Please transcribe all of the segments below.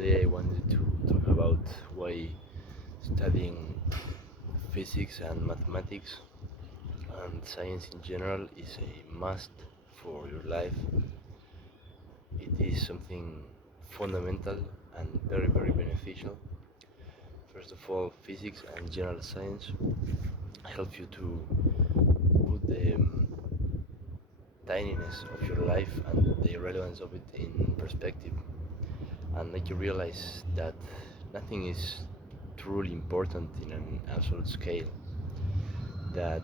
Today I wanted to talk about why studying physics and mathematics and science in general is a must for your life. It is something fundamental and very beneficial. First of all, physics and general science help you to put the tininess of your life and the relevance of it in perspective and make you realize that nothing is truly important in an absolute scale, that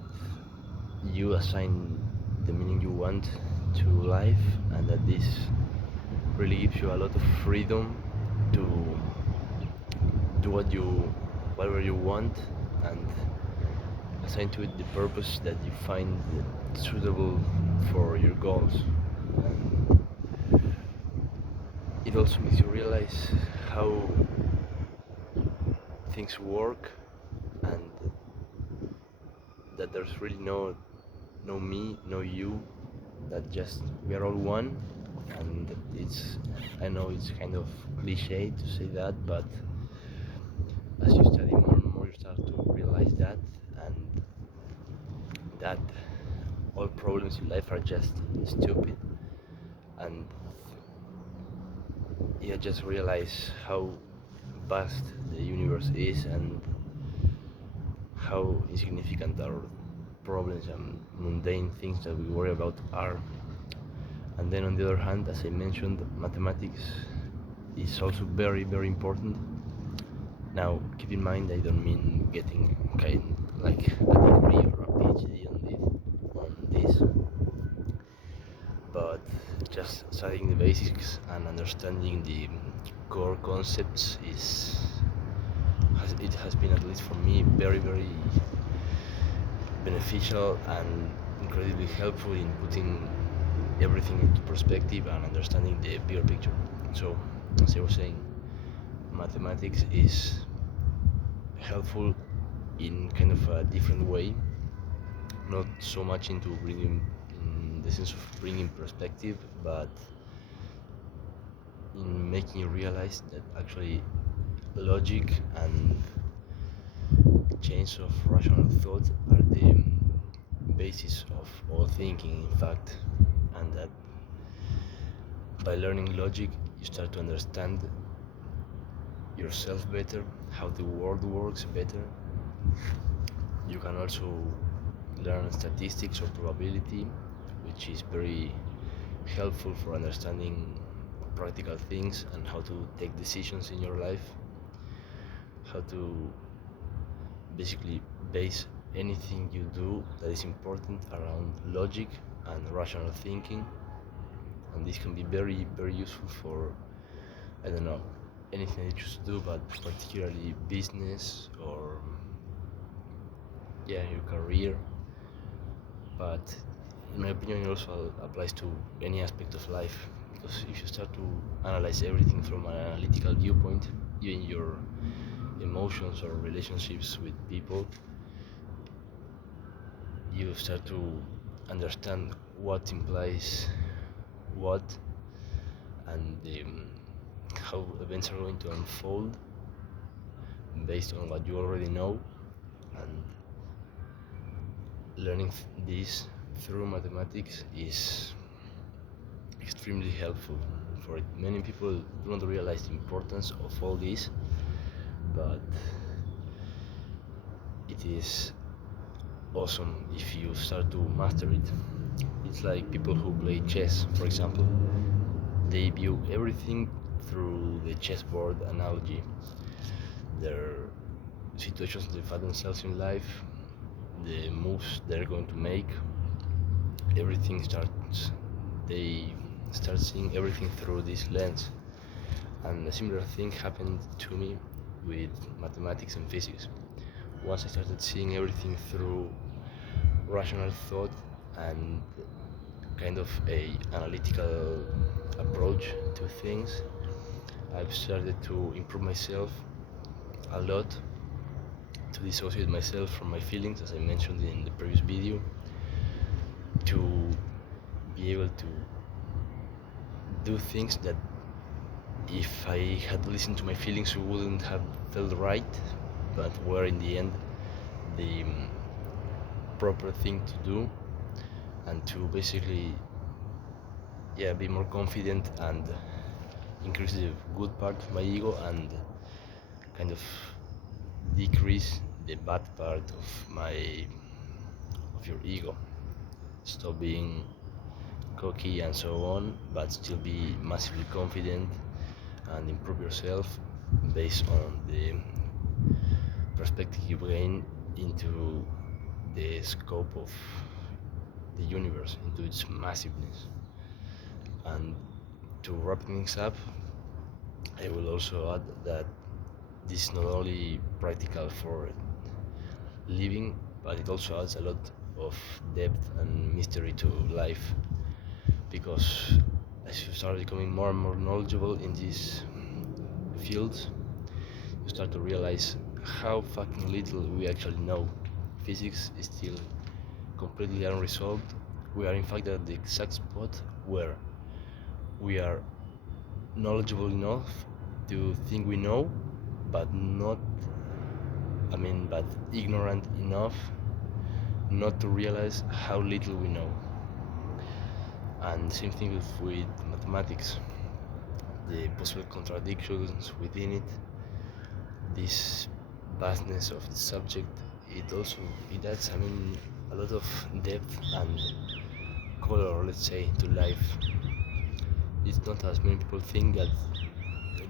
you assign the meaning you want to life, and that this really gives you a lot of freedom to do whatever you want, and assign to it the purpose that you find suitable for your goals. And it also makes you realize how things work, and that there's really no me, no you, that just we are all one. And I know it's kind of cliche to say that, but as you study more and more you start to realize that, and that all problems in life are just stupid. And you just realize how vast the universe is and how insignificant our problems and mundane things that we worry about are. And then on the other hand, as I mentioned, mathematics is also very important. Now, keep in mind, I don't mean getting kind like a degree or a PhD on this, but just studying the basics and understanding the core concepts it has been, at least for me, very beneficial and incredibly helpful in putting everything into perspective and understanding the bigger picture. So, as I was saying, mathematics is helpful in kind of a different way, not so much in the sense of bringing perspective, but in making you realize that actually logic and chains of rational thought are the basis of all thinking, in fact, and that by learning logic you start to understand yourself better, how the world works better. You can also learn statistics or probability, which is very helpful for understanding practical things and how to take decisions in your life, how to basically base anything you do that is important around logic and rational thinking. And this can be very useful for, I don't know, anything you choose to do, but particularly business or your career. But in my opinion, it also applies to any aspect of life, because if you start to analyze everything from an analytical viewpoint, even your emotions or relationships with people, you start to understand what implies what, and how events are going to unfold based on what you already know. And learning this through mathematics is extremely helpful for it. Many people don't realize the importance of all this, but it is awesome if you start to master it. It's like people who play chess, for example. They view everything through the chessboard analogy. Their situations they find themselves in life, the moves they're going to make, everything starts. They start seeing everything through this lens. And a similar thing happened to me with mathematics and physics. Once I started seeing everything through rational thought and kind of a analytical approach to things, I've started to improve myself a lot, to dissociate myself from my feelings, as I mentioned in the previous video, to be able to do things that If I had listened to my feelings, it wouldn't have felt right, but were in the end the proper thing to do, and to basically, yeah, be more confident and increase the good part of my ego and kind of decrease the bad part of your ego. Stop being cocky and so on, but still be massively confident and improve yourself based on the perspective you gain into the scope of the universe, into its massiveness. And to wrap things up, I will also add that this is not only practical for living, but it also adds a lot of depth and mystery to life, because as you start becoming more and more knowledgeable in these fields, you start to realize how fucking little we actually know. Physics is still completely unresolved. We are in fact at the exact spot where we are knowledgeable enough to think we know, but not, but ignorant enough not to realize how little we know. And same thing with mathematics, the possible contradictions within it, this vastness of the subject. It adds, a lot of depth and color, let's say, to life. It's not as many people think that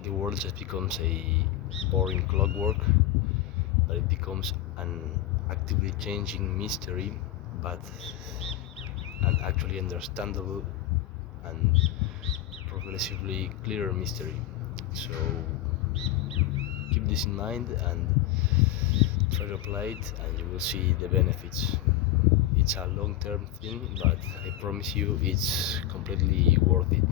the world just becomes a boring clockwork, but it becomes an actively changing mystery, but an actually understandable and progressively clearer mystery. So keep this in mind and try to apply it, and you will see the benefits. It's a long-term thing, but I promise you it's completely worth it.